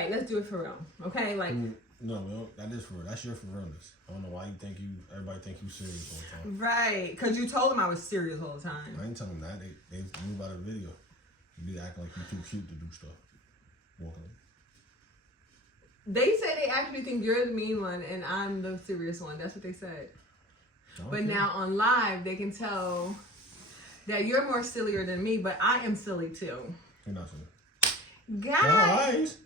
right, let's do it for real. Okay, like. No, that is for real. That's your for realness. I don't know why everybody think you serious all the time. Right, because you told them I was serious all the time. I ain't telling them that. They knew about the video. You be acting like you're too cute to do stuff. Walking. They say they actually think you're the mean one and I'm the serious one. That's what they said. But now on live, they can tell that you're more sillier than me, but I am silly too. You're not silly. Guys.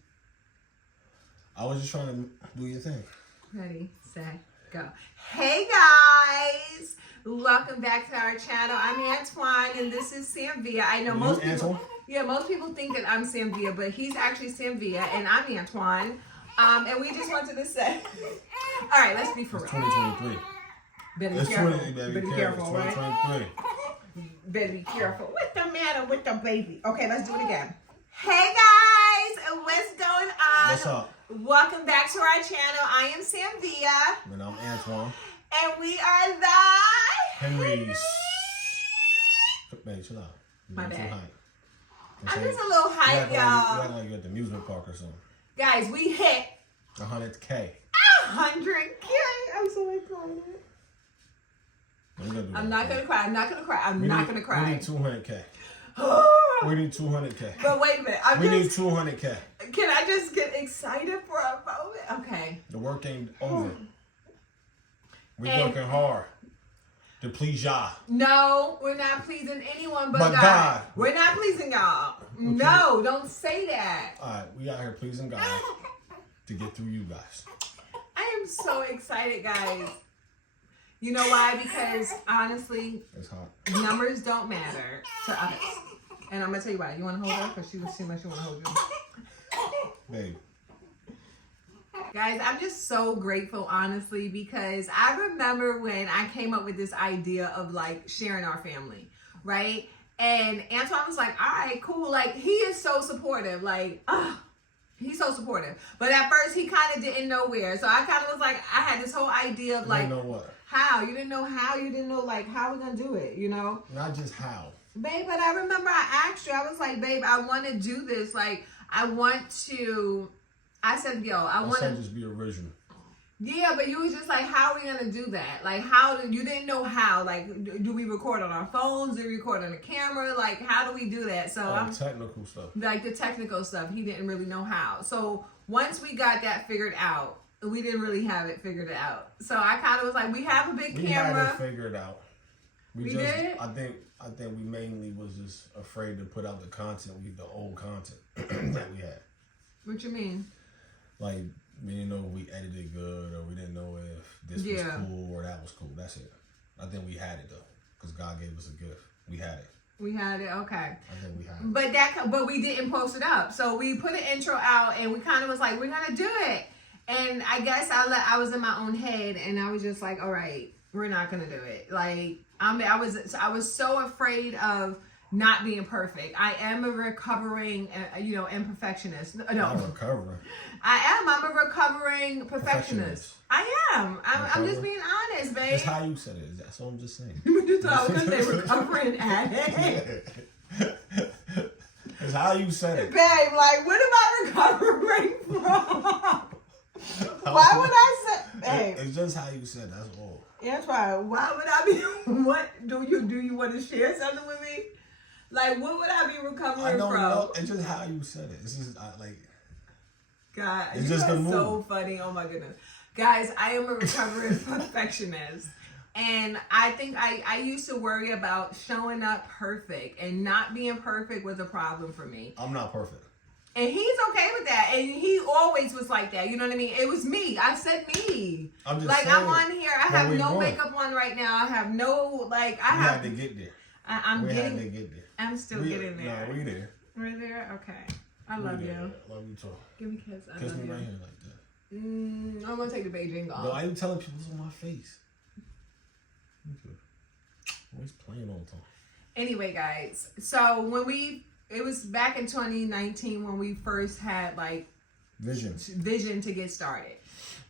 I was just trying to do your thing. Ready, set, go. Hey guys! Welcome back to our channel. I'm Antoine and this is Sam Villa. I know most people, most people think that I'm Sam Villa, but he's actually Sam Villa and I'm Antoine. And we just wanted to say, all right, let's be for real. It's 2023. Better be careful. Better be careful, right? Better be careful. What's the matter with the baby? Okay, let's do it again. Hey guys, what's going on? What's up? Welcome back to our channel. I am Sam Villa. And I'm Antoine. And we are the Henry's. Baby, chill out. My bad. I'm just a little hype, y'all. You act like you're at the amusement park or something. Guys, we hit 100K. 100K. I'm so excited. I'm not gonna cry. I'm not gonna cry. I'm not gonna cry. We need 200K. We need 200K. But wait a minute. We need 200K. Can I just get excited for a moment? Okay. The work ain't over. We're working hard to please y'all. No, we're not pleasing anyone but God. We're not pleasing y'all. Okay. No, don't say that. All right, we out here pleasing God to get through you guys. I am so excited, guys. You know why? Because honestly, it's hot. Numbers don't matter to us. And I'm going to tell you why. You want to hold her? Because she was too much. You want to hold you. Babe. Guys, I'm just so grateful, honestly, because I remember when I came up with this idea of like sharing our family, right? And Antoine was like, all right, cool. Like, he is so supportive. Like, he's so supportive. But at first, he kind of didn't know where. So I kind of was like, I had this whole idea of like, you didn't know what? How? You didn't know how? You didn't know like how we're going to do it, you know? Not just how. Babe, but I remember I asked you, I was like, babe, I want to do this. Like, I want to, I said, yo, I want to just be original. Yeah, but you was just like, how are we going to do that? Like, how do you didn't know how? Like, do we record on our phones? Do we record on the camera? Like, how do we do that? So technical stuff. Like the technical stuff, he didn't really know how. So once we got that figured out, we didn't really have it figured out. So I kind of was like, we have a big camera. We had it figured out. We did? I think we mainly was just afraid to put out the content, the old content that we had. What you mean? Like, we didn't know if we edited good, or we didn't know if this was cool or that was cool. That's it. I think we had it though, because God gave us a gift. We had it. We had it, okay. I think we had it. But we didn't post it up. So we put an intro out, and we kind of was like, we're gonna do it. And I guess I was in my own head, and I was just like, all right, we're not gonna do it. Like, I was so afraid of not being perfect. I am a recovering, imperfectionist. No, I'm recovering. I'm a recovering perfectionist. I am. I'm just being honest, babe. That's how you said it. That's what I'm just saying. You thought I was gonna say recovering addict. That's how you said it, babe. Like, what am I recovering from? Why would I say, babe? It's just how you said it. That's all. That's right. Why would I be? What do you want to share something with me? Like, what would I be recovering from? I don't know. It's just how you said it. It's just like. God, it's just the mood. So funny. Oh my goodness, guys, I am a recovering perfectionist, and I think I used to worry about showing up perfect, and not being perfect was a problem for me. I'm not perfect. And he's okay with that. And he always was like that. You know what I mean? It was me. I said me. I'm just like, saying, I'm on here. I have no makeup on right now. I have no, like, I have. We had to get there. We had to get there. I'm still getting there. No, we there. We're there? Okay. I love you. Love you too. Give me a kiss. I kiss love me you. right here like that. I'm going to take the Beijing off. No, I ain't telling people it's on my face. Always playing all the time. Anyway, guys. So, it was back in 2019 when we first had like vision to get started,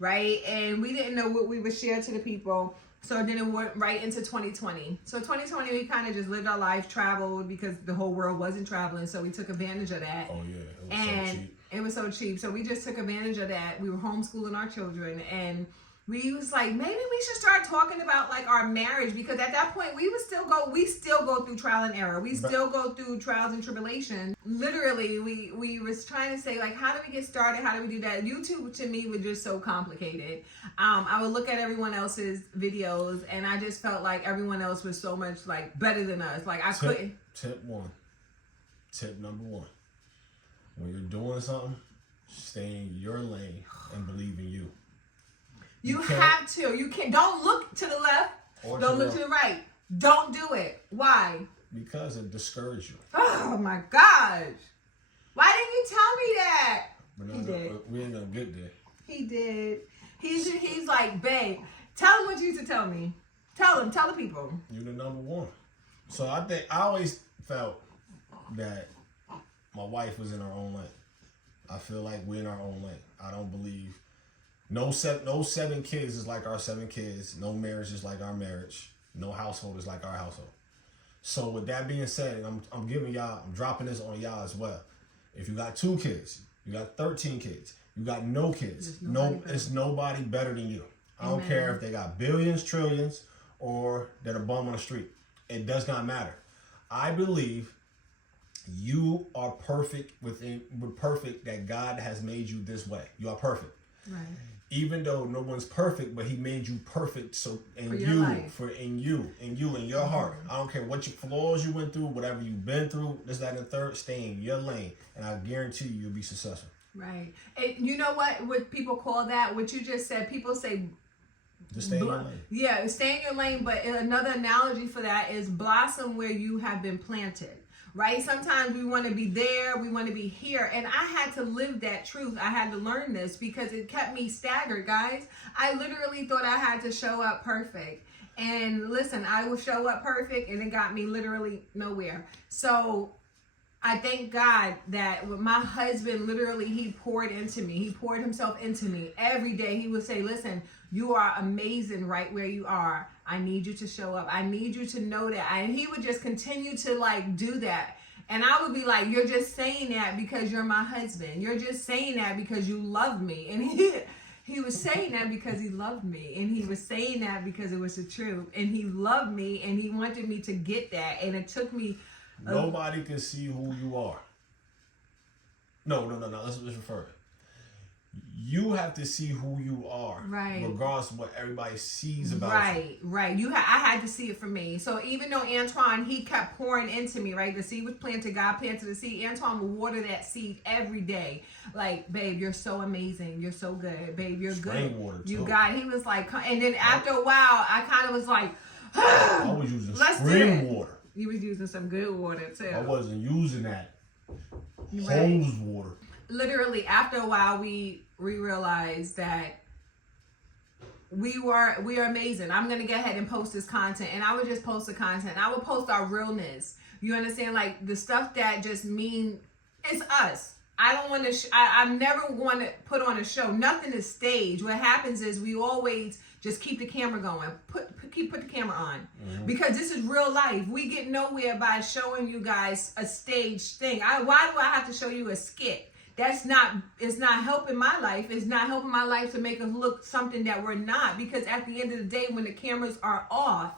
right? And we didn't know what we would share to the people. So then it went right into 2020. So 2020, we kind of just lived our life, traveled because the whole world wasn't traveling. So we took advantage of that. Oh yeah, it was so cheap. It was so cheap. So we just took advantage of that. We were homeschooling our children, and we was like, maybe we should start talking about like our marriage, because at that point we still go through trial and error. We still go through trials and tribulations. Literally, we was trying to say like, how do we get started? How do we do that? YouTube to me was just so complicated. I would look at everyone else's videos, and I just felt like everyone else was so much like better than us. Like I couldn't. Tip number one. When you're doing something, stay in your lane and believe in you. You have to. You can't. Don't look to the left. Don't look to the right. Don't do it. Why? Because it discourages you. Oh my gosh. Why didn't you tell me that? He did. We ain't gonna get there. He did. He's like, babe, tell him what you used to tell me. Tell him. Tell the people. You're the number one. So I always felt that my wife was in her own lane. I feel like we're in our own lane. I don't believe no 7 kids is like our 7 kids. No marriage is like our marriage. No household is like our household. So with that being said, I'm dropping this on y'all as well. If you got 2 kids, you got 13 kids, you got no kids, it's nobody better than you. I don't care if they got billions, trillions, or they're a bum on the street. It does not matter. I believe you are perfect perfect that God has made you this way. You are perfect. Right. Even though no one's perfect, but he made you perfect. So in your heart. I don't care what your flaws you went through, whatever you've been through, this, that, and the third, stay in your lane. And I guarantee you'll be successful. Right. And you know what people call that? What you just said, people say, just stay in your lane. Yeah, stay in your lane. But another analogy for that is blossom where you have been planted. Right? Sometimes we want to be there, we want to be here. And I had to live that truth. I had to learn this because it kept me staggered, guys. I literally thought I had to show up perfect. And listen, I will show up perfect, and it got me literally nowhere. So I thank God that with my husband, literally, he poured into me. He poured himself into me. Every day he would say, listen, you are amazing right where you are. I need you to show up. I need you to know that. And he would just continue to like do that. And I would be like, you're just saying that because you're my husband. You're just saying that because you love me. And he was saying that because he loved me. And he was saying that because it was the truth. And he loved me, and he wanted me to get that. And it took me... Nobody can see who you are. No. Let's refer it. You have to see who you are, right? Regardless of what everybody sees about you. Right. I had to see it for me. So even though Antoine, he kept pouring into me, right? The seed was planted. God planted the seed. Antoine would water that seed every day. Like, babe, you're so amazing. You're so good, babe. You're good. Water too. You got. He was like, and then after a while, I kind of was like, I was using spring water. You was using some good water too. I wasn't using that hose water. Literally, after a while, we realized that we are amazing. I'm gonna go ahead and post this content, and I would just post the content. I would post our realness. You understand, like the stuff that just mean it's us. I don't want to. I never want to put on a show. Nothing is staged. What happens is we always just keep the camera going. Put the camera on, because this is real life. We get nowhere by showing you guys a staged thing. Why do I have to show you a skit? It's not helping my life. It's not helping my life to make us look something that we're not. Because at the end of the day, when the cameras are off,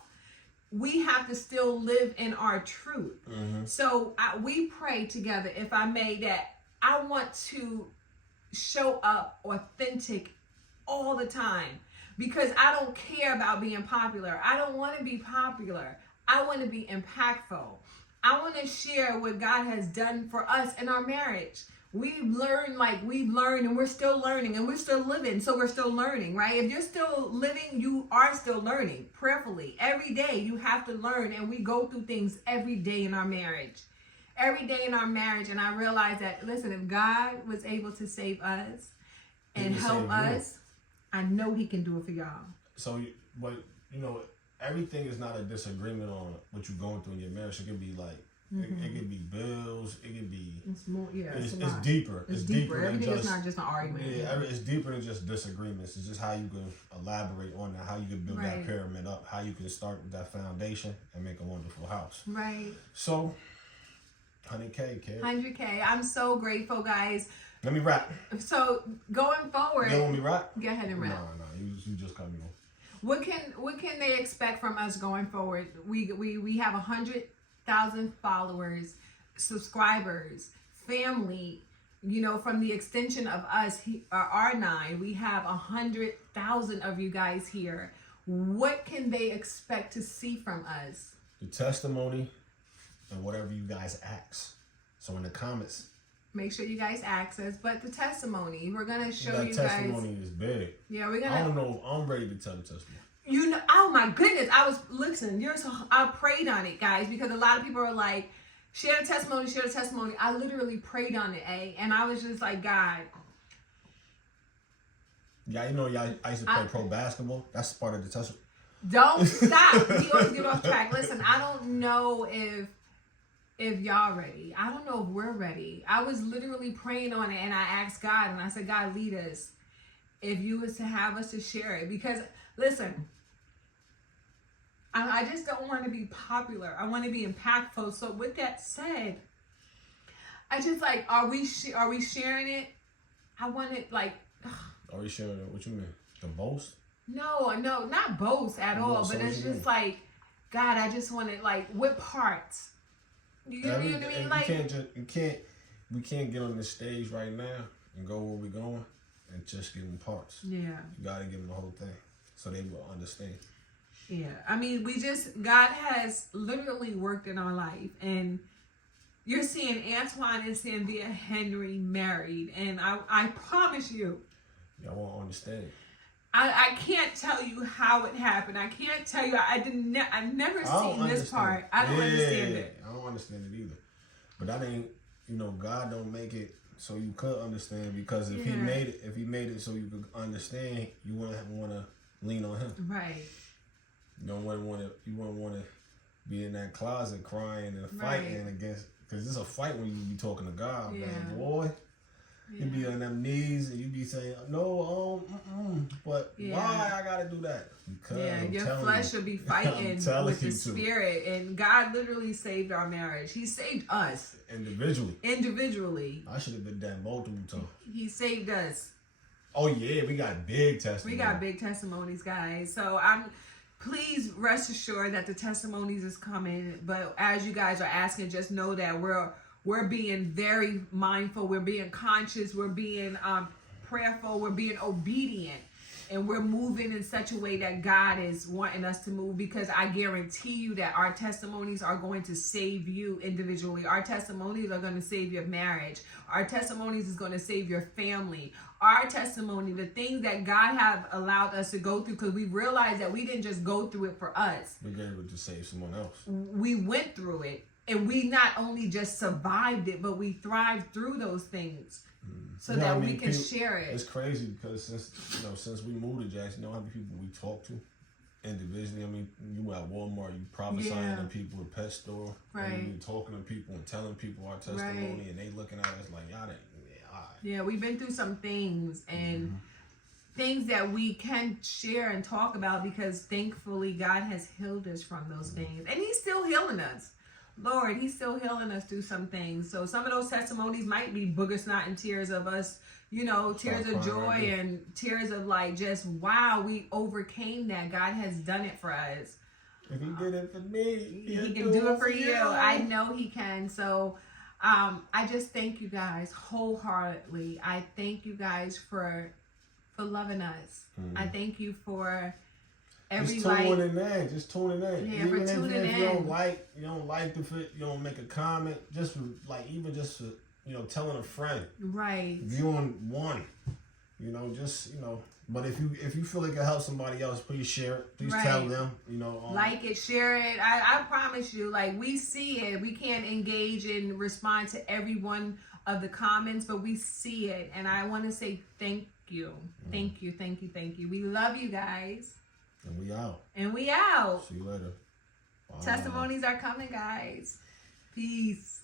we have to still live in our truth. So we pray together, if I may, that I want to show up authentic all the time. Because I don't care about being popular. I don't want to be popular. I want to be impactful. I want to share what God has done for us in our marriage. We've learned, and we're still learning, and we're still living, so we're still learning, right? If you're still living, you are still learning prayerfully. Every day you have to learn, and we go through things every day in our marriage. Every day in our marriage, and I realized that, listen, if God was able to save us and help us, I know he can do it for y'all. So, but, everything is not a disagreement on what you're going through in your marriage. It could be like, it could be bills. It could be. It's more. Yeah. It's deeper. It's deeper. Everything is not just an argument. Yeah, it's deeper than just disagreements. It's just how you can elaborate on that, how you can build that pyramid up, how you can start with that foundation and make a wonderful house. Right. So, 100K, kid. 100K. I'm so grateful, guys. Let me rap. So going forward, You want me to rap? Go ahead and rap. No, you just cut me off. What can they expect from us going forward? We have 100,000 followers, subscribers, family. You know, from the extension of us, R9, we have 100,000 of you guys here. What can they expect to see from us? The testimony and whatever you guys ask. So in the comments, make sure you guys access. But the testimony, we're gonna show you guys. That testimony is big. Yeah, we're gonna. I don't know. I'm ready to tell the testimony. You know, oh my goodness! I prayed on it, guys, because a lot of people are like, share the testimony, share the testimony. I literally prayed on it, and I was just like, God. Yeah, you know, I used to play pro basketball. That's part of the testimony. Don't stop. We always get off track. Listen, I don't know if y'all ready. I don't know if we're ready. I was literally praying on it, and I asked God, and I said, God, lead us. If you was to have us to share it, because listen, I just don't want to be popular. I want to be impactful. So with that said, I just like, are we sharing it? I want it like. Are we sharing it? What you mean? The boast? No, not boast at all. So but it's just like, God, I just want it like, what parts? You know what I mean? Like, we can't get on this stage right now and go where we're going and just give them parts. Yeah. You gotta give them the whole thing so they will understand. Yeah. I mean, God has literally worked in our life, and you're seeing Antoine and Sandia Henry married, and I promise you. Y'all won't understand. I can't tell you how it happened. I can't tell you. I've never seen this part. I don't understand it. I don't understand it either. But that ain't, God don't make it so you could understand, because if he made it so you could understand, you wouldn't want to lean on him. Right. You wouldn't want to be in that closet crying and fighting against, because it's a fight when you be talking to God, man, boy. Yeah. You be on them knees and you be saying, no, but why I gotta do that? Because your flesh will be fighting with the spirit, and God literally saved our marriage. He saved us individually. I should have been dead multiple times. He saved us. Oh yeah, we got big testimonies. We got big testimonies, guys. So please rest assured that the testimonies is coming. But as you guys are asking, just know that we're being very mindful. We're being conscious. We're being prayerful. We're being obedient. And we're moving in such a way that God is wanting us to move, because I guarantee you that our testimonies are going to save you individually. Our testimonies are going to save your marriage. Our testimonies is going to save your family. Our testimony, the things that God have allowed us to go through, because we realized that we didn't just go through it for us. We gave it to save someone else. We went through it. And we not only just survived it, but we thrived through those things, so that we can share it. It's crazy because since we moved to Jackson, you know how many people we talk to individually. I mean, you at Walmart, you prophesying to people at pet store, right? You talking to people and telling people our testimony, and they looking at us like, y'all ain't. Yeah, we've been through some things and things that we can share and talk about, because thankfully God has healed us from those things, and He's still healing us. Lord, He's still healing us through some things. So some of those testimonies might be booger snot and tears of us, tears of joy and tears of like, just, wow, we overcame that. God has done it for us. If He did it for me, He can do it for you. I know He can. So I just thank you guys wholeheartedly. I thank you guys for loving us. I thank you for just tuning in. Yeah, even for tuning in. If you don't like the fit, you don't make a comment. Just for telling a friend. Right. Viewing one. But if you feel like it helps somebody else, please share it. Please tell them. Like it, share it. I promise you, like, we see it. We can't engage and respond to every one of the comments, but we see it, and I want to say thank you. Thank you. We love you guys. And we out. See you later. Bye. Testimonies are coming, guys. Peace.